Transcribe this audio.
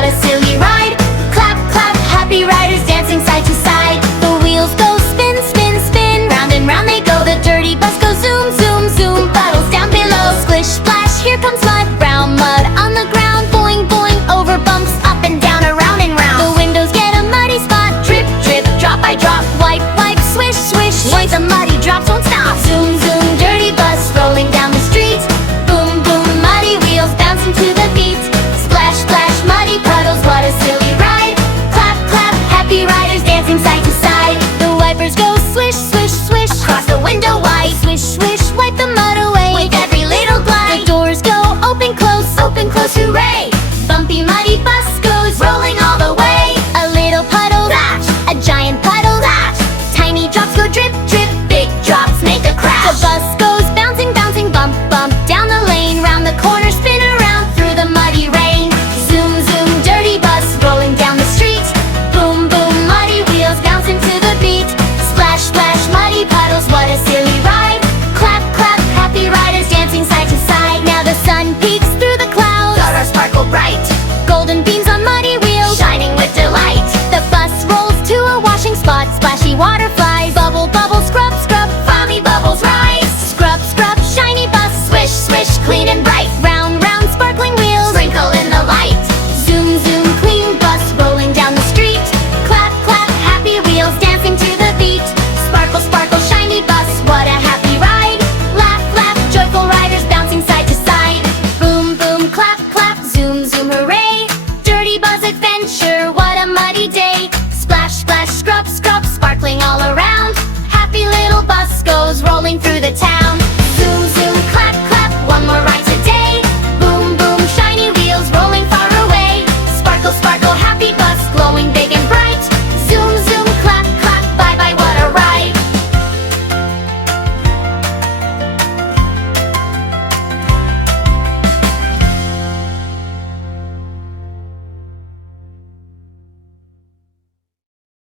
what a silly ride. Clap, clap, happy riders dancing side to side. The wheels go spin, spin, spin, round and round they go. The dirty bus goes zoom, zoom, zoom, puddles down below. Splish, splash, here comes mud, brown mud on the ground. Boing, boing, over bumps, up and down, around and round. The windows get a muddy spot, drip, drip, drop by drop. Wipe, wipe, swish, swish, swish. The muddy drops won't stop. Zoom, zoom, dirty bus rolling down the street. Boom, boom, muddy wheels bouncing to the beat. Splash, splash, muddy puddles, what a silly ride. Clap, clap, happy riders dancing side to side. The wipers go swish, swish, swish, across the window wide. Swish, swish, wipe the mud away with every little glide. The doors go open, close, hooray. Bumpy, muddy bus goes rolling all the way. A little puddle, splash, a giant puddle, splash. Tiny drops go drip, drip, big drops make a crash. The bus goes bouncing, bouncing, bump, bump, down the lane. Round the corner, spin around through the muddy rain. Zoom, zoom, dirty bus rolling down the street. Boom, boom, muddy wheels bouncing to the beat. Splash, splash, muddy puddles, what a silly ride. Clap, clap, happy riders dancing side to side. Now the sun peeks through the clouds, stars sparkle bright. Golden beams on muddy wheels, shining with delight. The bus rolls to a washing spot, splashy water flies. Bubble, bubble, scrub, scrub, foamy bubbles rise. Scrub, scrub, shiny bus, swish, swish, clean and bright. Round, round, sparkling wheels, sprinkle in the light. Zoom, zoom, clean bus rolling down the street. Clap, clap, happy wheels dancing to the beat. Sparkle, sparkle, shiny bus, what a happy ride. Laugh, laugh, joyful riders bouncing side to side. Boom, boom, clap, clap, zoom, zoom, hooray.